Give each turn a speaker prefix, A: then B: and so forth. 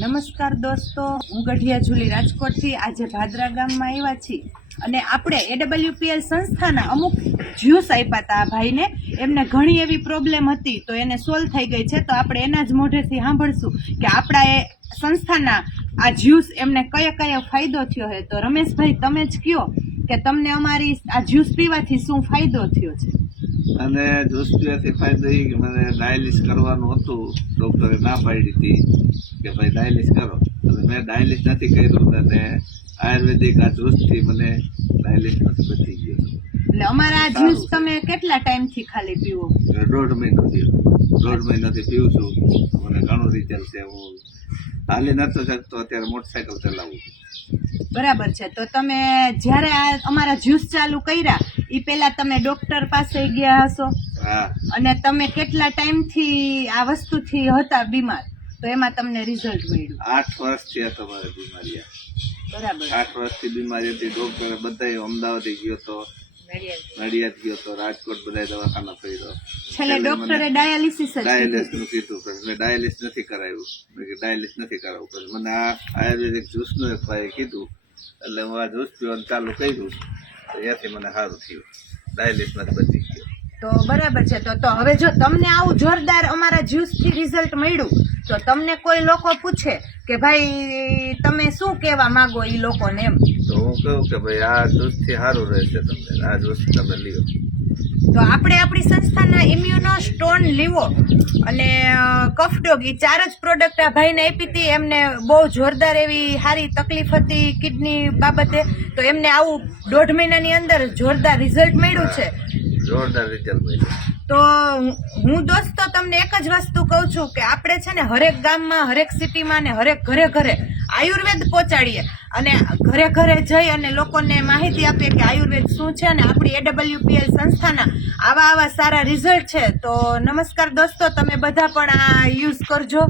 A: નમસ્કાર દોસ્તો, હું ગઢિયા ઝુલી રાજકોટથી આજે ભાદરા ગામમાં આવ્યા છીએ. અને આપણે એડબ્લ્યુપીએલ સંસ્થાના અમુક જ્યુસ આપ્યા હતા આ ભાઈને. એમને ઘણી એવી પ્રોબ્લેમ હતી, તો એને સોલ્વ થઈ ગઈ છે. તો આપણે એના જ મોઢેથી સાંભળશું કે આપણા એ સંસ્થાના આ જ્યુસ એમને કયા કયા ફાયદો થયો છે. તો રમેશભાઈ, તમે જ કયો કે તમને અમારી આ જ્યુસ પીવાથી શું ફાયદો થયો છે?
B: અને પીવાથી ફાયદો એ કે મને ડાયાલિસ કરવાનું હતું. ડૉક્ટરે ના પાડી હતી કે ભાઈ ડાયાલિસ કરો. અને મેં ડાયાલિસ નથી કર્યું અને આયુર્વેદિક આ જ્યુસથી મને ડાયાલિસ નથી બચી ગયો.
A: એટલે અમારા જ્યુસ તમે કેટલા ટાઈમથી ખાલી પીવો?
B: દોઢ મહિનો થયો. દોઢ મહિનાથી પીવું છું. મને ઘણું રિઝલ્ટ છે હું હાલી નતો શકતો અત્યારે મોટરસાયકલ ચલાવું
A: બરાબર છે. તો તમે જ્યારે આ અમારા જ્યુસ ચાલુ કર્યા એ પહેલા તમે ડોક્ટર પાસે ગયા હશો? અને તમે કેટલા ટાઈમથી આ વસ્તુથી હતા બીમાર? તો એમાં તમને રિઝલ્ટ મળ્યું.
B: આઠ વર્ષથી આ તમારે બીમારી
A: બરાબર.
B: આઠ વર્ષથી બીમારી હતી. ડૉક્ટરે બધા અમદાવાદે ગયો તો નડિયાદ. ગયો તો રાજકોટ બધા દવાખાના ફર્યો.
A: છેલ્લે ડોક્ટરે ડાયાલિસિસ જ
B: ડાયાલિસ
A: કીધું.
B: નું કીધું પછી મેં ડાયાલિસ નથી કરાવ્યું. મેં કીધું ડાયાલિસ નથી કરાવવું પણ મને આ આયુર્વેદિક જ્યુસનું એક ભાઈ કીધું એટલે હું આ જ્યુસ પીવાનું ચાલુ કર્યું. તો એનાથી મને સારું થયું. ડાયાલિસમાંથી બચી ગયો.
A: તો બરાબર છે. તો તો હવે જો તમને આવું જોરદાર અમારા જ્યુસથી રિઝલ્ટ મળ્યું તો તમને કોઈ લોકો પૂછે કે ભાઈ તમે શું કહેવા માંગો એ લોકોને એમ?
B: તો હું કહું કે ભાઈ આ જ્યુસથી સારું રહેશે તમને. આ જ્યુસ તમે લ્યો.
A: તો આપણે આપણી સંસ્થાના ઇમ્યુનો સ્ટોન લીવો. અને કફડોગ એ ચાર જ પ્રોડક્ટ આ ભાઈને આપી હતી. એમને બહુ જોરદાર એવી સારી તકલીફ હતી કિડની બાબતે. તો એમને આવું દોઢ મહિનાની અંદર જોરદાર રિઝલ્ટ મળ્યું છે.
B: જોરદાર રિઝલ્ટ મળ્યું.
A: તો હું દોસ્તો તમને એક જ વસ્તુ કહું છું કે આપણે છે ને હરેક ગામમાં હરેક સિટીમાં ને હરેક ઘરે ઘરે આયુર્વેદ પહોંચાડીએ. અને ઘરે ઘરે જઈ અને લોકોને માહિતી આપીએ કે આયુર્વેદ શું છે અને આપણી એડબ્લ્યુપીએલ સંસ્થાના આવા આવા સારા રિઝલ્ટ છે. તો નમસ્કાર દોસ્તો, તમે બધા પણ આ યુઝ કરજો.